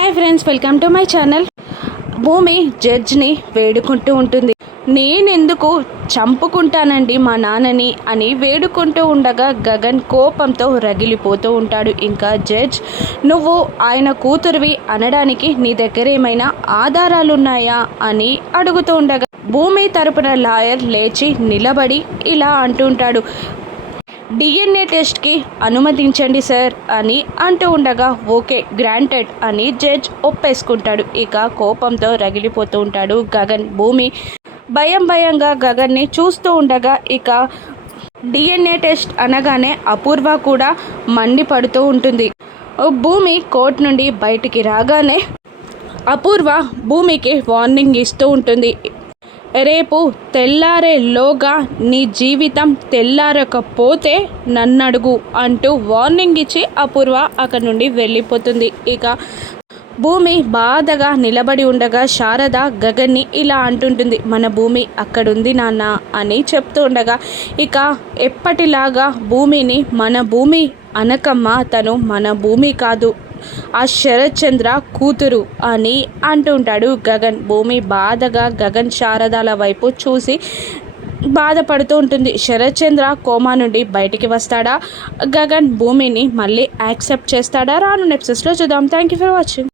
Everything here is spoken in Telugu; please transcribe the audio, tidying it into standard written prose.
Hi friends, welcome to my channel. భూమి జడ్జ్ని వేడుకుంటూ ఉంటుంది. నేనెందుకు చంపుకుంటానండి మా నాన్నని అని వేడుకుంటూ ఉండగా గగన్ కోపంతో రగిలిపోతూ ఉంటాడు. ఇంకా జడ్జ్, నువ్వు ఆయన కూతురువి అనడానికి నీ దగ్గర ఏమైనా ఆధారాలున్నాయా అని అడుగుతూ ఉండగా భూమి తరపున లాయర్ లేచి నిలబడి ఇలా అంటుంటాడు, డిఎన్ఏ టెస్ట్కి అనుమతించండి సార్ అని అంటూ ఉండగా ఓకే గ్రాంటెడ్ అని జడ్జ్ ఒప్పేసుకుంటాడు. ఇక కోపంతో రగిలిపోతూ ఉంటాడు గగన్. భూమి భయంగా గగన్ని చూస్తూ ఉండగా ఇక డిఎన్ఏ టెస్ట్ అనగానే అపూర్వ కూడా మండిపడుతూ ఉంటుంది. భూమి కోర్టు నుండి బయటికి రాగానే అపూర్వ భూమికి వార్నింగ్ ఇస్తూ ఉంటుంది. రేపు తెల్లారేలోగా నీ జీవితం తెల్లారకపోతే నన్నడుగు అంటూ వార్నింగ్ ఇచ్చి అపూర్వ అక్కడి నుండి వెళ్ళిపోతుంది. ఇక భూమి బాధగా నిలబడి ఉండగా శారద గగన్ని ఇలా అంటుంటుంది, మన భూమి అక్కడుంది నాన్న అని చెప్తూ ఉండగా ఇక ఎప్పటిలాగా భూమిని మన భూమి అనకమ్మ, తను మన భూమి కాదు, ఆ శరత్ చంద్ర కూతురు అని అంటుంటాడు గగన్. భూమి బాధగా గగన్ శారదాల వైపు చూసి బాధపడుతూ ఉంటుంది. శరత్ చంద్ర కోమా నుండి బయటికి వస్తాడా, గగన్ భూమిని మళ్ళీ యాక్సెప్ట్ చేస్తాడా, రాను ఎపిసోడ్స్లో చూద్దాం. Thank you for watching.